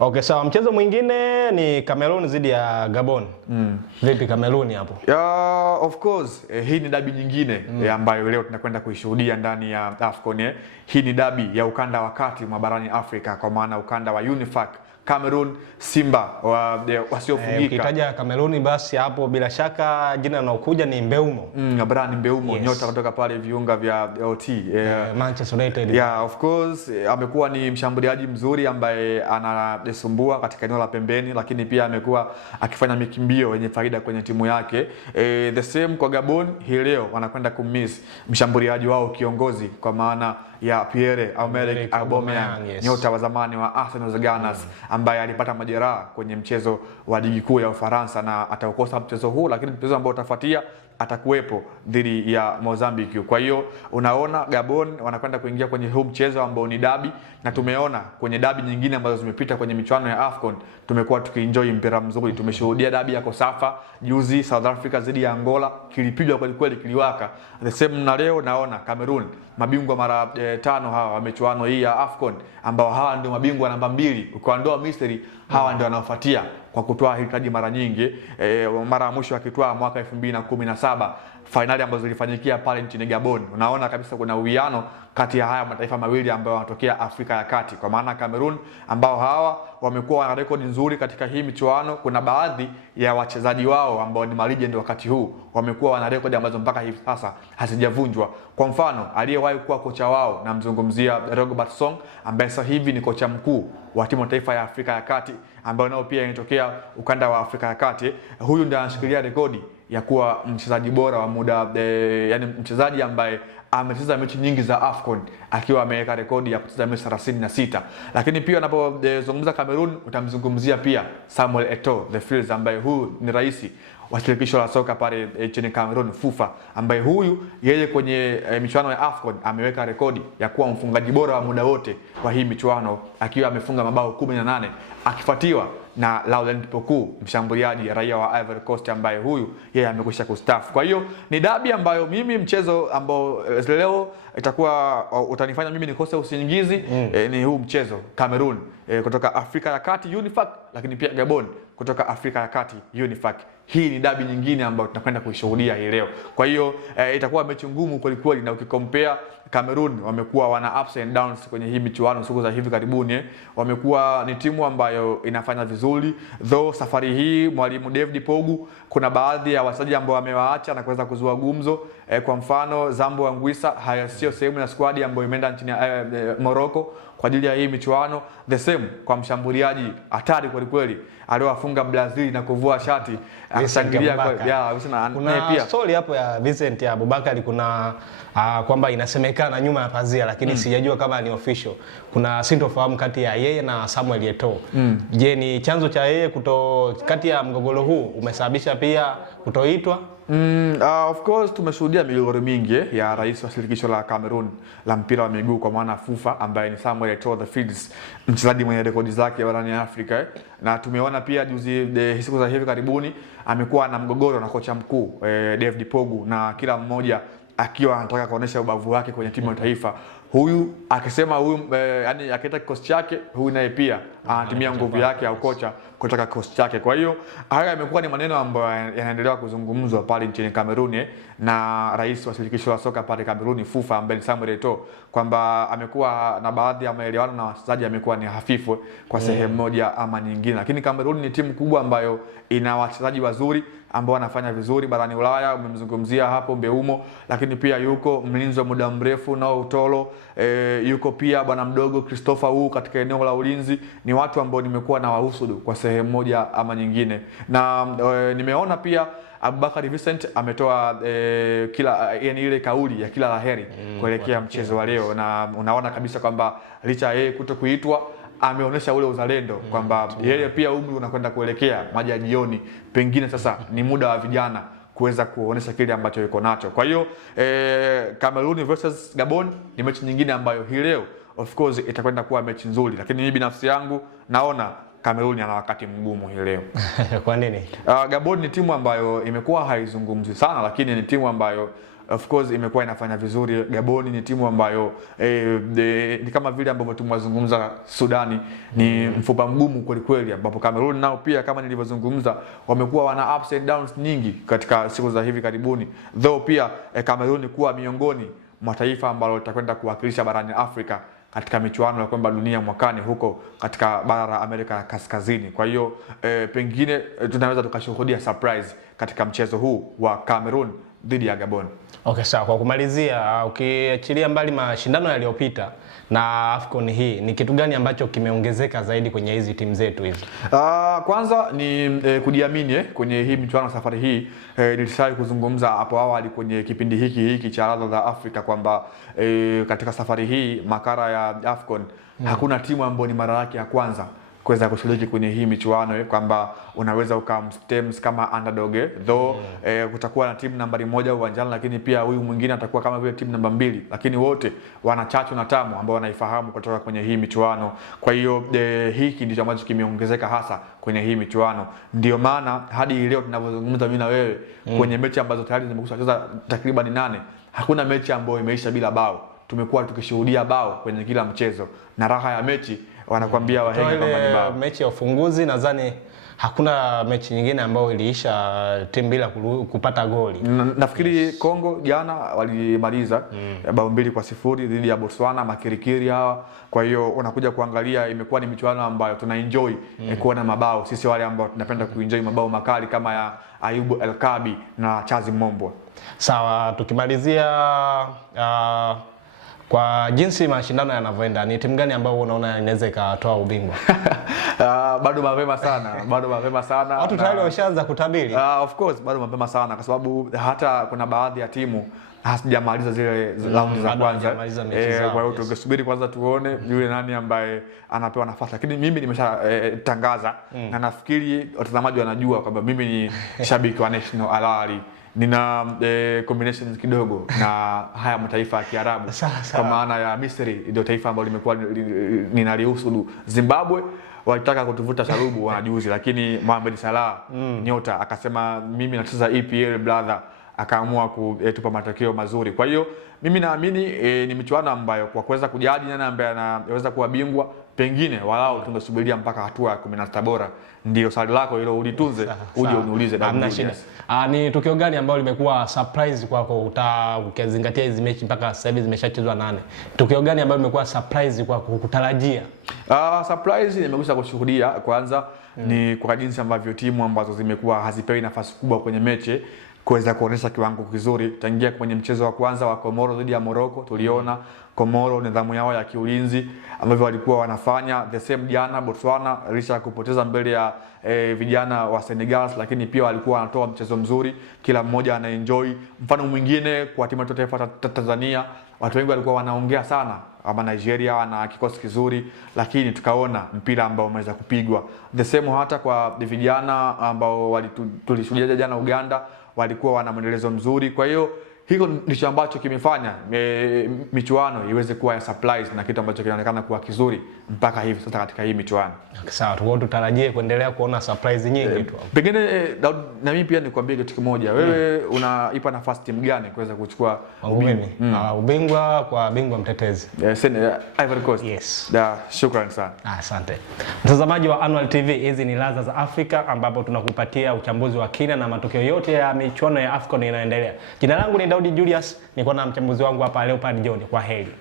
Okay, sawa. Mchezo mwingine ni Cameroon dhidi ya Gabon. Vipi Cameroon hapo? Of course, hii ni dabi nyingine ambayo leo tunakwenda kuishuhudia ndani ya AFCON. Hii ni dabi ya ukanda wa kati mwa barani Afrika, kwa maana ukanda wa UNIFAC. Cameroon, Simba wasiofungika. Ukitaja Cameroon basi hapo bila shaka jina linalokuja ni Mbeumo. Brian Mbeumo, yes. Nyota kutoka pale viunga vya OT. Manchester United. Yeah, of course, amekuwa ni mshambuliaji mzuri ambaye anasumbua katika eneo la pembeni, lakini pia amekuwa akifanya mikimbio yenye faida kwenye timu yake. The same kwa Gabon, hii leo wanakwenda kummiss mshambuliaji wao kiongozi, kwa maana ya Pierre-Emerick Aubameyang, yes. Nyota wa zamani wa Arsenal Gunners, ambaye alipata majeraha kwenye mchezo wa ligi kuu ya Ufaransa na ataukosa mchezo huu, lakini mchezo ambao utafuatia atakuwepo dhidi ya Mozambique. Kwa hiyo unaona Gabon wanakwenda kuingia kwenye huu mchezo ambao ni dabi, na tumeona kwenye dabi nyingine ambazo zimepita kwenye michuano ya AFCON tumekuwa tukienjoy mpira mzuri. Tumeshuhudia dabi ya Kosafa juzi, South Africa dhidi ya Angola, kilipigwa kweli kweli, kiliwaka. The same na leo naona Cameroon, mabingwa mara 5 hawa wa michuano hii ya AFCON, ambao hawa ndio mabingwa namba 2 ukiondoa Misri, hawa ndio wanaofuatia kwa kutoa hitaji mara nyingi. Mara ya mwisho akitoa mwaka 2017 finali ambazo zilifanyikia pale nchini Gabon. Unaona kabisa kuna uwiano kati ya haya mataifa mawili ambayo wanatokea Afrika ya Kati, kwa maana Cameroon ambao hawa wamekuwa na rekodi nzuri katika hii michuano. Kuna baadhi ya wachezaji wao ambao ni legend wakati huu wamekuwa wana rekodi ambazo mpaka hivi sasa hazijavunjwa. Kwa mfano, aliyewahi kuwa kocha wao na mzungumzia Robert Song, ambaye sasa hivi ni kocha mkuu wa timu taifa ya Afrika ya Kati, ambayo nao pia inatokea ukanda wa Afrika ya Kati. Huyu ndiye anashikilia rekodi ya kuwa mchezaji bora wa muda, yani mchezaji ambaye amecheza mechi nyingi za AFCON akiwa ameweka rekodi ya kucheza mechi 36. Lakini pia unapozungumza Cameroon utamzungumzia pia Samuel Eto'o the Fils, ambaye huyu ni rais wa shirikisho la soka pale nchini Cameroon, FUFA, ambaye huyu yeye kwenye michuano ya AFCON ameweka rekodi ya kuwa mfungaji bora wa muda wote kwa hii michuano, akiwa amefunga mabao 18, akifuatiwa na Laurent Poku, mshambuliaji raia wa Ivory Coast, ambaye huyu yeye amekwisha kustaafu. Kwa hiyo ni dabi ambayo mimi, mchezo ambao leo itakuwa utanifanya mimi nikose usingizi, ni huu mchezo Cameroon kutoka Afrika ya Kati UNIFAC, lakini pia Gabon kutoka Afrika ya Kati UNIFAC. Hii ni dabi nyingine ambayo tunakwenda kuishuhudia hii leo. Kwa hiyo itakuwa mechi ngumu kweli kweli, na ukikompare Cameroon wamekuwa wana ups and downs kwenye hii michuano siku za hivi karibuni. Wamekuwa ni timu ambayo inafanya vizuri, though safari hii mwalimu David Pogu kuna baadhi ya wachezaji ambao wamewaacha na kuweza kuzua gumzo. Kwa mfano Zambo Anguissa haya sio sehemu ya squad ambayo imeenda nchini Morocco kwa ajili ya hii michuano. The same kwa mshambuliaji hatari kweli kweli aliowafunga Brazil na kuvua shati akishangilia kuna pia story hapo ya Vincent Abubakar, kuna kwamba inasemekana nyuma ya pazia, lakini sijajua kama ni official. Kuna sintofahamu kati ya yeye na Samuel Eto'o. Je, ni chanzo cha yeye kati ya mgogoro huu umesababisha pia kutoitwa? Of course tumeshuhudia migogoro mingi ya rais wa shirikisho la Cameroon la mpira wa miguu kwa maana FUFA, ambaye ni Samuel Eto'o the Fils, mchezaji mwenye rekodi zake barani Afrika. Na tumeona pia juzi siku za hivi karibuni amekuwa na mgogoro na kocha mkuu David Pogu, na kila mmoja akiwa anataka kuonesha ubavu wake kwenye timu ya taifa. Huyu akisema huyu yani akita kikosi chake, huyu naye pia anatumia nguvu yake au kocha kutoka kikosi chake. Kwa hiyo haya yamekuwa ni maneno ambayo yanaendelea kuzungumzwa pale nchini Cameroon na rais wa shirikisho la soka pale Cameroon FUFA, ambaye Samuel Eto'o, kwamba amekuwa na baadhi ya maelewano na wachezaji amekuwa ni hafifu kwa sehemu moja ama nyingine. Lakini Cameroon ni timu kubwa ambayo ina wachezaji wazuri ambao wanafanya vizuri barani Ulaya. Umemzungumzia hapo Mbeumo, lakini pia yuko mlinzi wa muda mrefu na Utolo, yuko pia bwana mdogo Christopher Wu katika eneo la ulinzi. Ni watu ambao nimekuwa na wahusudu kwa sehemu moja ama nyingine. Na nimeona pia Abubakar Vincent ametoa yani ile kauli ya kila laheri kuelekea mchezo wa leo, na unaona kabisa kwamba licha yeye kutokuitwa ameonyesha ule uzalendo kwamba yeye pia umri unakwenda kuelekea maji ya jioni, pengine sasa ni muda wa vijana kuweza kuonesha kile ambacho yuko nacho. Kwa hiyo Cameroon versus Gabon ni mechi nyingine ambayo hii leo of course itakwenda kuwa mechi nzuri, lakini mimi binafsi yangu naona Cameroon ana wakati mgumu hii leo. Kwa nini? Gabon ni timu ambayo imekuwa haizungumzi sana, lakini ni timu ambayo of course imekuwa inafanya vizuri. Gaboni ni timu ambayo ni kama vile ambavyo tumewazungumza Sudani, ni mfupa mgumu kweli kweli, ambapo Cameroon nao pia kama nilivyozungumza wamekuwa wana ups and downs nyingi katika siku za hivi karibuni, though pia Cameroon kuwa miongoni mwa taifa ambalo litakwenda kuwakilisha barani Afrika katika michuano ya kombe la dunia mwakani huko katika bara la Amerika ya Kaskazini. Kwa hiyo pengine tunaweza tukashuhudia surprise katika mchezo huu wa Cameroon dhidi ya Gabon. Okay, sawa. Kwa kumalizia, ukiachilia mbali mashindano yaliyopita na AFCON hii, ni kitu gani ambacho kimeongezeka zaidi kwenye hizi timu zetu hizi? Kwanza ni kujiamini kwenye hii michuano safari hii. Nilishawahi kuzungumza hapo awali kwenye kipindi hiki cha Ladha za Afrika kwamba katika safari hii makara ya AFCON hakuna timu ambayo ni mara yake ya kwanza kuweza kushiriki kwenye hii michuano, kwamba unaweza ukamstems kama underdog, though kutakuwa na timu nambari 1 uwanjani, lakini pia huyu mwingine atakuwa kama vile timu namba 2, lakini wote wana chachu na tamu ambao wanaifahamu kutoka kwenye hii michuano. Kwa hiyo hiki ndicho ambacho kimeongezeka hasa kwenye hii michuano. Ndio maana hadi leo tunavyozungumza mimi na wewe kwenye mechi ambazo tayari zimekwisha cheza takriban 8, hakuna mechi ambayo imeisha bila bao. Tumekuwa tukishuhudia bao kwenye kila mchezo, na raha ya mechi wanakuambia wahenga kwamba ni bao. Mechi ya ufunguzi nadhani hakuna mechi nyingine ambayo iliisha timu bila kupata goli. Nafikiri Kongo jana walimaliza bao 2-0 dhidi ya Botswana, makirikiri hawa. Kwa hiyo unakuja kuangalia, imekuwa ni michuano ambayo tuna enjoy kuona mabao, sisi wale ambao tunapenda kuenjoy mabao makali kama ya Ayubu El Kabi na Chazi Mombwa. Sawa, tukimalizia kwa jinsi mashindano yanavyoenda, ni timu gani ambayo unaona inaweza ikatoa ubingwa? Bado mapema sana. Watu tayari wameshaanza kutabiri. Of course bado mapema sana, kwa sababu hata kuna baadhi ya timu hasijamaliza zile raundi za kwanza. Kwa hiyo tungesubiri kwanza tuone yule nani ambaye anapewa nafasi, lakini mimi nimeshatangaza na nafikiri watazamaji wanajua kwamba mimi ni shabiki wa National Al Ahly. Nina combinations kidogo na haya mataifa ya Kiarabu, kwa maana ya Misri ndio taifa ambalo limekuwa ninalihusudu. Zimbabwe walitaka kutuvuta sharubu wanajuzi, lakini Mohamed Salah nyota akasema mimi nacheza EPL brother, akaamua kutupa matokeo mazuri. Kwa hiyo mimi naamini ni michuano ambayo kwa kuweza kujaji nani ambaye anaweza kuwa bingwa, pengine walao tungesubiria mpaka hatua ya 16 bora. Ndio swali lako hilo ulitunze, uje uniulize. Ni tukio gani ambalo limekuwa surprise kwako, ukizingatia hizi mechi mpaka sasa hivi zimeshachezwa 8? Tukio gani ambalo limekuwa surprise kwako kutarajia? Surprise nimekuja kushuhudia kwanza ni kwa jinsi ambavyo timu ambazo zimekuwa hazipewi nafasi kubwa kwenye mechi kuweza kuonesha kiwango kizuri. Tangia kwenye mchezo wa kwanza wa Komoro dhidi ya Morocco, tuliona Komoro nidhamu yao ya kiulinzi ambavyo walikuwa wanafanya. The same jana Botswana licha kupoteza mbele ya vijana wa Senegal, lakini pia walikuwa wanatoa mchezo mzuri, kila mmoja anaenjoy. Mfano mwingine kwa timu ya taifa Tanzania, watu wengi walikuwa wanaongea sana ama Nigeria na kikosi kizuri, lakini tukaona mpira ambao umeweza kupigwa. The same hata kwa vijana ambao tulishuhudia jana Uganda, walikuwa wana mwendelezo mzuri. Kwa hiyo hiko ndicho ambacho kimefanya michuano iweze kuwa ya surprise na kitu ambacho kinaonekana kuwa kizuri mpaka hivi sasa katika hii michuano. Sawa, tutarajie kuendelea kuona surprise nyingi tu. Pengine na mimi pia nikwambie kitu kimoja. Wewe unaipa nafasi timu gani kuweza kuchukua ubingwa? Ubingwa kwa bingwa mtetezi. Ivory Coast. Yes. Shukrani sana. Asante. Mtazamaji wa Annual TV, hizi ni Ladha za Afrika ambapo tunakupatia uchambuzi wa kina na matokeo yote ya michuano ya AFCON inayoendelea. Jina langu ni Daudi Julius, niko na mchambuzi wangu hapa Leopard John. Kwa heri.